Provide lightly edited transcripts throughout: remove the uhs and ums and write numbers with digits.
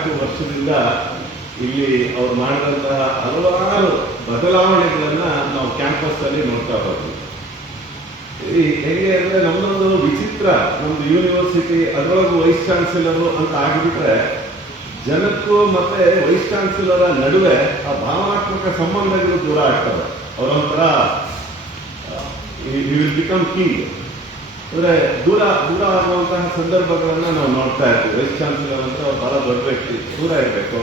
4 ವರ್ಷದಿಂದ ಇಲ್ಲಿ ಅವ್ರು ಮಾಡಿದಂತಹ ಹಲವಾರು ಬದಲಾವಣೆಗಳನ್ನ ನಾವು ಕ್ಯಾಂಪಸ್ ಅಲ್ಲಿ ನೋಡ್ತಾ ಬರ್ತೀವಿ. ಹೆಂಗೆ ಅಂದ್ರೆ ನಮ್ಮದೊಂದು ವಿಚಿತ್ರ, ನಮ್ದು ಯೂನಿವರ್ಸಿಟಿ ಅದರೊಳಗೂ ವೈಸ್ ಚಾನ್ಸಲರು ಅಂತ ಆಗಿಬಿಟ್ರೆ ಜನಕ್ಕೂ ಮತ್ತೆ ವೈಸ್ ಚಾನ್ಸಲರ ನಡುವೆ ಆ ಭಾವನಾತ್ಮಕ ಸಂಬಂಧಗಳು ದೂರ ಆಗ್ತವೆ. ಅವರೊಂಥರ ವಿಲ್ ಬಿಕಮ್ ಕಿಂಗ್ ಅಂದ್ರೆ ದೂರ ದೂರ ಆಗುವಂತಹ ಸಂದರ್ಭಗಳನ್ನ ನಾವು ನೋಡ್ತಾ ಇರ್ತೀವಿ. ವೈಸ್ ಚಾನ್ಸಲರ್ ಅಂತ ಅವ್ರು ಬಹಳ ದೊಡ್ಡ ವ್ಯಕ್ತಿ, ದೂರ ಇರಬೇಕು,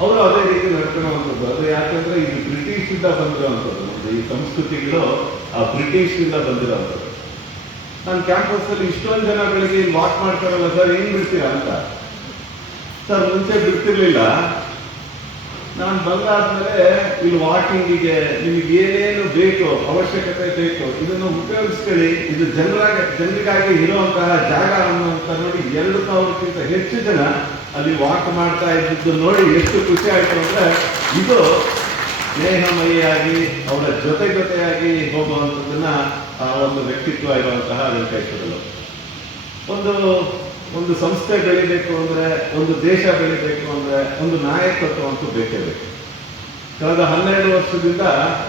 ಅವರು ಅದೇ ರೀತಿ ನಡ್ಕೊಳ್ಳುವಂಥದ್ದು. ಅದು ಯಾಕಂದ್ರೆ ಇದು ಬ್ರಿಟಿಷ್ ಇಂದ ಬಂದಿರುವಂಥದ್ದು, ನಮ್ದು ಈ ಸಂಸ್ಕೃತಿಗಳು ಆ ಬ್ರಿಟಿಷ್ ಇಂದ ಬಂದಿರುವಂಥದ್ದು. ನಾನು ಕ್ಯಾಂಪಸ್ ಅಲ್ಲಿ ಇಷ್ಟೊಂದು ಜನ ಬೆಳಿಗ್ಗೆ ವಾಕ್ ಮಾಡ್ತಾರಲ್ಲ ಸರ್, ಹೆಂಗ್ ಬಿಡ್ತೀರಾ ಅಂತ. ಸರ್ ಮುಂಚೆ ಬಿಡ್ತಿರ್ಲಿಲ್ಲ, ನಾನು ಬಂದಾದ್ಮೇಲೆ ಇಲ್ಲಿ ವಾಕಿಂಗಿಗೆ ನಿಮಗೆ ಏನೇನು ಬೇಕು, ಅವಶ್ಯಕತೆ ಬೇಕು, ಇದನ್ನು ಉಪಯೋಗಿಸ್ಕೊಳ್ಳಿ, ಇದು ಜನರಿಗಾಗಿ ಇರುವಂತಹ ಜಾಗ ಅನ್ನುವಂತ ನೋಡಿ 2,000ಕ್ಕಿಂತ ಹೆಚ್ಚು ಜನ ಅಲ್ಲಿ ವಾಕ್ ಮಾಡ್ತಾ ಇದ್ದದ್ದು ನೋಡಿ ಎಷ್ಟು ಖುಷಿ ಆಯ್ತು ಅಂದ್ರೆ, ಇದು ಸ್ನೇಹಮಯಿಯಾಗಿ ಅವರ ಜೊತೆಯಾಗಿ ಹೋಗುವಂಥದ್ದನ್ನ ಆ ಒಂದು ವ್ಯಕ್ತಿತ್ವ ಇರುವಂತಹ ವೆಂಕಟೇಶ್ವರರು. ಒಂದು ಸಂಸ್ಥೆ ಬೆಳಿಬೇಕು ಅಂದ್ರೆ, ಒಂದು ದೇಶ ಬೆಳಿಬೇಕು ಅಂದ್ರೆ ಒಂದು ನಾಯಕತ್ವ ಅಂತೂ ಬೇಕೇ ಬೇಕು. ಕಳೆದ 12 ವರ್ಷದಿಂದ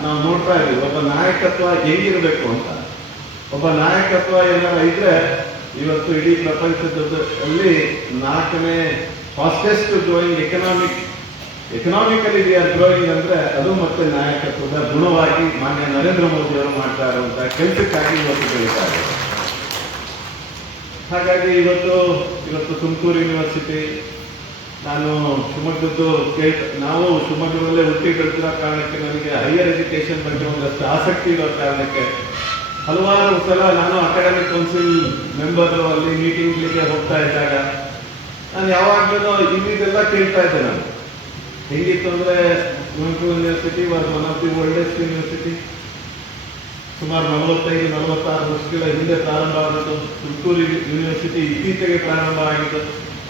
ನಾವು ನೋಡ್ತಾ ಇದ್ದೀವಿ ಒಬ್ಬ ನಾಯಕತ್ವ ಹೆಂಗಿರ್ಬೇಕು ಅಂತ. ಒಬ್ಬ ನಾಯಕತ್ವ ಏನಾರ ಇದ್ರೆ ಇವತ್ತು ಇಡೀ ಪ್ರಪಂಚದಲ್ಲಿ 4ನೇ fastest growing economically we are growing ಅಂದ್ರೆ ಅದು ಮತ್ತೆ ನಾಯಕತ್ವದ ಗುಣವಾಗಿ ಮಾನ್ಯ ನರೇಂದ್ರ ಮೋದಿ ಅವರು ಮಾಡ್ತಾ ಇರುವಂತಹ ಕೆಲಸಕ್ಕಾಗಿ ಇವತ್ತು ಬೆಳೀತಾ ಇದ್ದಾರೆ. ಹಾಗಾಗಿ ಇವತ್ತು ತುಮಕೂರು ಯೂನಿವರ್ಸಿಟಿ, ನಾನು ಶಿವಮೊಗ್ಗದ್ದು ನಾವು ಶಿವಮೊಗ್ಗದಲ್ಲೇ ಹುಟ್ಟಿ ಬೆಳೆದಿರೋ ಕಾರಣಕ್ಕೆ ನನಗೆ ಹೈಯರ್ ಎಜುಕೇಶನ್ ಬಗ್ಗೆ ಒಂದಷ್ಟು ಆಸಕ್ತಿ ಇರೋ ಕಾರಣಕ್ಕೆ ಹಲವಾರು ಸಲ ನಾನು ಅಕಾಡೆಮಿಕ್ ಕೌನ್ಸಿಲ್ ಮೆಂಬರ್ ಅಲ್ಲಿ ಮೀಟಿಂಗ್ಗಳಿಗೆ ಹೋಗ್ತಾ ಇದ್ದಾಗ ನಾನು ಯಾವಾಗಲೂ ಇಲ್ಲಿದೆಲ್ಲ ಕೇಳ್ತಾ ಇದ್ದೆ. ನಾನು ಹೆಂಗಿತ್ತು ಅಂದ್ರೆ, Kuvempu university was one of the oldest university. ಸುಮಾರು 45-46 ವರ್ಷಗಳ ಹಿಂದೆ ಪ್ರಾರಂಭ ಆಗಿದ್ದು. ತುಮಕೂರು ಯೂನಿವರ್ಸಿಟಿ ಇತ್ತೀಚೆಗೆ ಪ್ರಾರಂಭ ಆಗಿದ್ದು.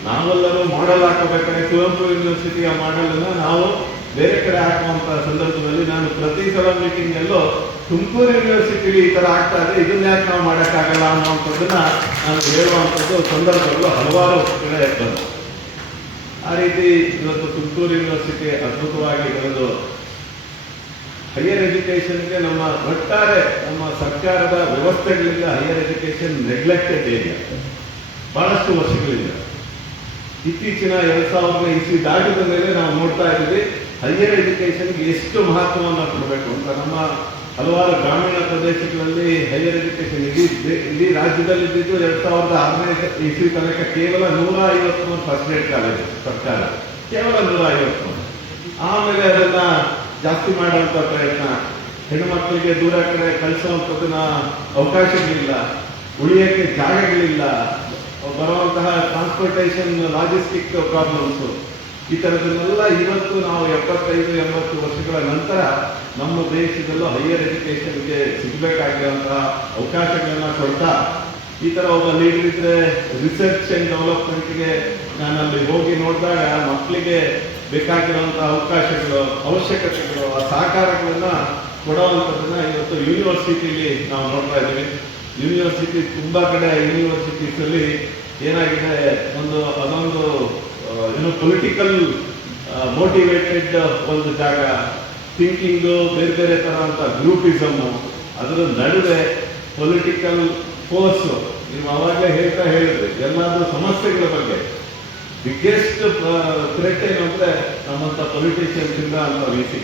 ನಾವೆಲ್ಲರೂ ಮಾಡೆಲ್ ಹಾಕಬೇಕಾದ್ರೆ ಕುವೆಂಪು ಯೂನಿವರ್ಸಿಟಿಯ ಮಾಡೆಲ್ ಅನ್ನ ನಾವು ಬೇರೆ ಕಡೆ ಹಾಕುವಂತ ಸಂದರ್ಭದಲ್ಲಿ ನಾನು ಪ್ರತಿ ಸಲ ಮೀಟಿಂಗ್ ಅಲ್ಲೂ ತುಮಕೂರು ಯೂನಿವರ್ಸಿಟಿಲಿ ಈ ತರ ಆಗ್ತಾ ಇದೆ, ಇದನ್ನ ಯಾಕೆ ನಾವು ಮಾಡೋಕ್ಕಾಗಲ್ಲ ಅನ್ನುವಂಥದ್ದನ್ನ ನಾನು ಹೇಳುವಂಥದ್ದು ಸಂದರ್ಭಗಳು ಹಲವಾರು ಕಡೆ ಬಂತು. ಆ ರೀತಿ ಇವತ್ತು ತುಮಕೂರು ಯೂನಿವರ್ಸಿಟಿ ಅದ್ಭುತವಾಗಿ ಬೆಳೆದು ಹೈಯರ್ ಎಜುಕೇಶನ್ಗೆ ನಮ್ಮ ಸರ್ಕಾರದ ವ್ಯವಸ್ಥೆಗಳಿಂದ ಹೈಯರ್ ಎಜುಕೇಶನ್ ನೆಗ್ಲೆಕ್ಟೆಡ್ ಏರಿಯಾ ಬಹಳಷ್ಟು ವರ್ಷಗಳಿಂದ. ಇತ್ತೀಚಿನ 2000ನೇ ಇಸ್ವಿ ದಾಟಿದ ಮೇಲೆ ನಾವು ನೋಡ್ತಾ ಇದ್ದೀವಿ ಹೈಯರ್ ಎಜುಕೇಶನ್ಗೆ ಎಷ್ಟು ಮಹತ್ವವನ್ನು ಕೊಡಬೇಕು ಅಂತ. ನಮ್ಮ ಹಲವಾರು ಗ್ರಾಮೀಣ ಪ್ರದೇಶಗಳಲ್ಲಿ ಹೈಯರ್ ಎಜುಕೇಶನ್ ಇಡೀ ರಾಜ್ಯದಲ್ಲಿ ಇದ್ದಿದ್ದು 2006ನೇ ಇಸ್ವಿ ತನಕ ಕೇವಲ 153 ಫಸ್ಟ್ ಗ್ರೇಡ್ ಕಾಲೇಜ್ ಸರ್ಕಾರ, ಕೇವಲ 153. ಆಮೇಲೆ ಅದನ್ನ ಜಾಸ್ತಿ ಮಾಡುವಂತ ಪ್ರಯತ್ನ, ಹೆಣ್ಣುಮಕ್ಕಳಿಗೆ ದೂರ ಕಡೆ ಕಳಿಸುವಂಥದ್ದನ್ನ ಅವಕಾಶಗಳಿಲ್ಲ, ಉಳಿಯಕ್ಕೆ ಜಾಗಗಳಿಲ್ಲ, ಬರುವಂತಹ ಟ್ರಾನ್ಸ್ಪೋರ್ಟೇಷನ್ ಲಾಜಿಸ್ಟಿಕ್ ಪ್ರಾಬ್ಲಮ್ಸ್, ಈ ಥರದನ್ನೆಲ್ಲ ಇವತ್ತು ನಾವು 75-80 ವರ್ಷಗಳ ನಂತರ ನಮ್ಮ ದೇಶದಲ್ಲೂ ಹೈಯರ್ ಎಜುಕೇಶನ್ಗೆ ಸಿಗಬೇಕಾಗಿರುವಂತಹ ಅವಕಾಶಗಳನ್ನ ಕೊಡ್ತಾ, ಈ ತರ ಒಬ್ಬ ಲೀಡರ್ ಇದ್ರೆ ರಿಸರ್ಚ್ ಅಂಡ್ ಡೆವಲಪ್ಮೆಂಟ್ಗೆ ನಾನು ಅಲ್ಲಿ ಹೋಗಿ ನೋಡಿದಾಗ ಮಕ್ಕಳಿಗೆ ಬೇಕಾಗಿರುವಂತಹ ಅವಕಾಶಗಳು, ಅವಶ್ಯಕತೆಗಳು, ಆ ಸಹಕಾರಗಳನ್ನ ಕೊಡುವಂಥದ್ದನ್ನ ಇವತ್ತು ಯೂನಿವರ್ಸಿಟಿಲಿ ನಾವು ನೋಡ್ತಾ ಇದ್ದೀವಿ. ಯೂನಿವರ್ಸಿಟಿ ತುಂಬಾ ಕಡೆ ಯೂನಿವರ್ಸಿಟೀಸ್ ಅಲ್ಲಿ ಏನಾಗಿದೆ, ಅದೊಂದು ಪೊಲಿಟಿಕಲ್ ಮೋಟಿವೇಟೆಡ್ ಒಂದು ಜಾಗ, ಥಿಂಕಿಂಗು ಬೇರೆ ತರ ಅಂತ ಗ್ರೂಪಿಸಮ್, ಅದರ ನಡುವೆ ಪೊಲಿಟಿಕಲ್ ಫೋರ್ಸ್. ನೀವು ಅವಾಗಲೇ ಹೇಳಿದ್ರಿ ಎಲ್ಲಾದ್ರೂ ಸಮಸ್ಯೆಗಳ ಬಗ್ಗೆ ಬಿಗ್ಗೆಸ್ಟ್ ಥ್ರೆಟ್ ಏನು ಅಂದ್ರೆ ನಮ್ಮಂತ ಪೊಲಿಟಿಷಿಯನ್ಸ್ ಇಂದ ಅಂತ ವಿ ಸಿ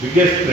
ಬಿಗ್ಗೆಸ್ಟ್ ಥ್ರೆಟ್.